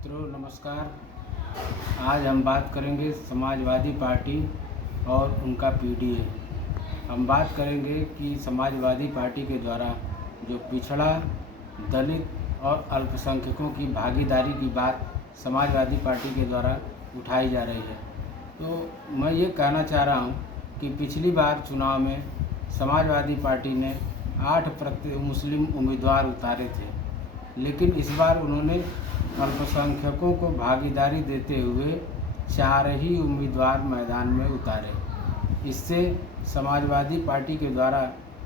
मित्रों नमस्कार। आज हम बात करेंगे समाजवादी पार्टी और उनका पीडीए। हम बात करेंगे कि समाजवादी पार्टी के द्वारा जो पिछड़ा, दलित और अल्पसंख्यकों की भागीदारी की बात समाजवादी पार्टी के द्वारा उठाई जा रही है। तो मैं ये कहना चाह रहा हूँ कि पिछली बार चुनाव में समाजवादी पार्टी ने 8 मुस्लिम उम्मीदवार उतारे थे, लेकिन इस बार उन्होंने अल्पसंख्यकों को भागीदारी देते हुए 4 ही उम्मीदवार मैदान में उतारे। इससे समाजवादी पार्टी के द्वारा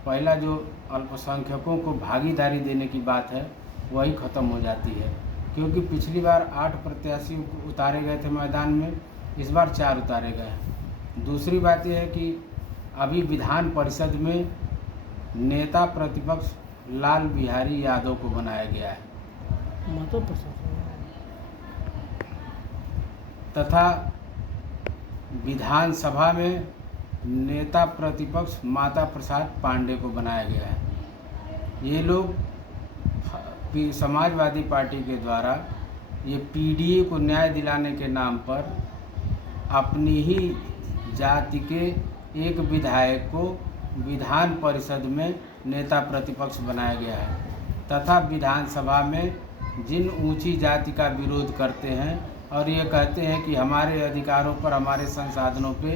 पहला जो अल्पसंख्यकों को भागीदारी देने की बात है वही ख़त्म हो जाती है, क्योंकि पिछली बार 8 प्रत्याशी उतारे गए थे मैदान में, इस बार 4 उतारे गए। दूसरी बात यह है कि अभी विधान परिषद में नेता प्रतिपक्ष लाल बिहारी यादव को बनाया गया है तथा विधानसभा में नेता प्रतिपक्ष माता प्रसाद पांडे को बनाया गया है। ये लोग समाजवादी पार्टी के द्वारा ये पीडीए को न्याय दिलाने के नाम पर अपनी ही जाति के एक विधायक को विधान परिषद में नेता प्रतिपक्ष बनाया गया है तथा विधानसभा में जिन ऊंची जाति का विरोध करते हैं और ये कहते हैं कि हमारे अधिकारों पर, हमारे संसाधनों पे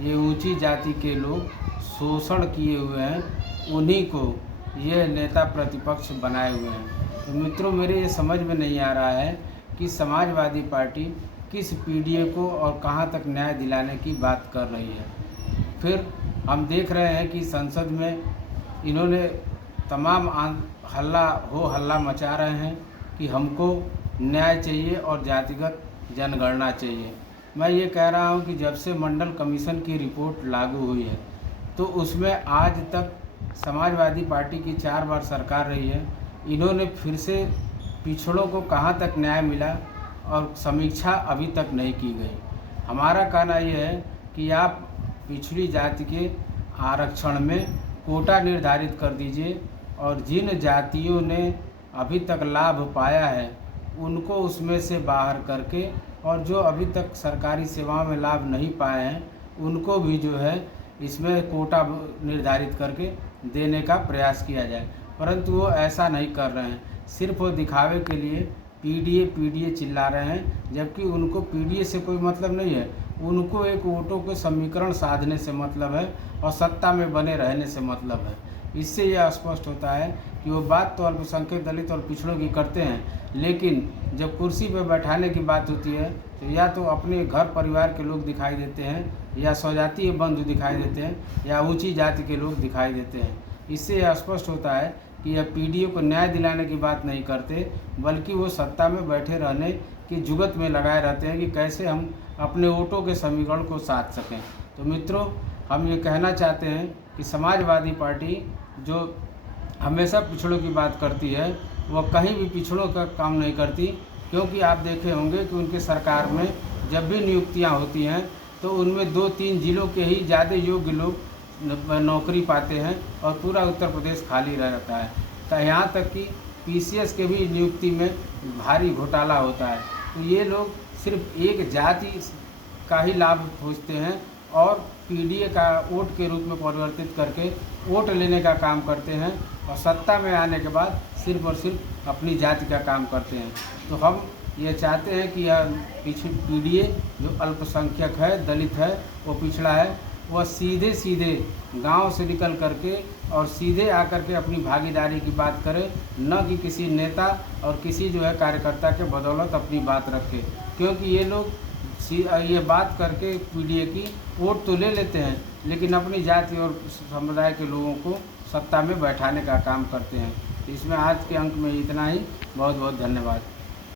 ये ऊंची जाति के लोग शोषण किए हुए हैं, उन्हीं को ये नेता प्रतिपक्ष बनाए हुए हैं। तो मित्रों, मेरे ये समझ में नहीं आ रहा है कि समाजवादी पार्टी किस पीडीए को और कहाँ तक न्याय दिलाने की बात कर रही है। फिर हम देख रहे हैं कि संसद में इन्होंने तमाम हल्ला मचा रहे हैं कि हमको न्याय चाहिए और जातिगत जनगणना चाहिए। मैं ये कह रहा हूँ कि जब से मंडल कमीशन की रिपोर्ट लागू हुई है तो उसमें आज तक समाजवादी पार्टी की 4 बार सरकार रही है, इन्होंने फिर से पिछड़ों को कहाँ तक न्याय मिला और समीक्षा अभी तक नहीं की गई। हमारा कहना यह है कि आप पिछड़ी जाति के आरक्षण में कोटा निर्धारित कर दीजिए और जिन जातियों ने अभी तक लाभ पाया है उनको उसमें से बाहर करके, और जो अभी तक सरकारी सेवाओं में लाभ नहीं पाए हैं उनको भी जो है इसमें कोटा निर्धारित करके देने का प्रयास किया जाए। परंतु वो ऐसा नहीं कर रहे हैं, सिर्फ वो दिखावे के लिए पीडीए चिल्ला रहे हैं, जबकि उनको पीडीए से कोई मतलब नहीं है। उनको एक वोटों के समीकरण साधने से मतलब है और सत्ता में बने रहने से मतलब है। इससे यह स्पष्ट होता है कि वो बात तो अल्पसंख्यक, दलित और पिछड़ों की करते हैं, लेकिन जब कुर्सी पर बैठाने की बात होती है तो या तो अपने घर परिवार के लोग दिखाई देते हैं, या स्वजातीय बंधु दिखाई देते हैं, या ऊंची जाति के लोग दिखाई देते हैं। इससे यह स्पष्ट होता है कि यह पीडीए को न्याय दिलाने की बात नहीं करते, बल्कि वो सत्ता में बैठे रहने की जुगत में लगाए रहते हैं कि कैसे हम अपने वोटों के समीकरण को साध सकें। तो मित्रों, हम ये कहना चाहते हैं कि समाजवादी पार्टी जो हमेशा पिछड़ों की बात करती है वह कहीं भी पिछड़ों का काम नहीं करती, क्योंकि आप देखे होंगे कि उनके सरकार में जब भी नियुक्तियां होती हैं तो उनमें 2-3 जिलों के ही ज़्यादा योग्य लोग नौकरी पाते हैं और पूरा उत्तर प्रदेश खाली रहता है। तो यहाँ तक कि पीसीएस के भी नियुक्ति में भारी घोटाला होता है। तो ये लोग सिर्फ एक जाति का ही लाभ खोजते हैं और पीडीए का वोट के रूप में परिवर्तित करके वोट लेने का काम करते हैं और सत्ता में आने के बाद सिर्फ और सिर्फ अपनी जाति का काम करते हैं। तो हम ये चाहते हैं कि यह पीडीए जो अल्पसंख्यक है, दलित है, वो पिछड़ा है, वह सीधे गांव से निकल करके और सीधे आकर के अपनी भागीदारी की बात करे, न कि किसी नेता और किसी जो है कार्यकर्ता के बदौलत अपनी बात रखे। क्योंकि ये लोग ये बात करके पीडीए की वोट तो ले लेते हैं, लेकिन अपनी जाति और समुदाय के लोगों को सत्ता में बैठाने का काम करते हैं। इसमें आज के अंक में इतना ही। बहुत बहुत धन्यवाद।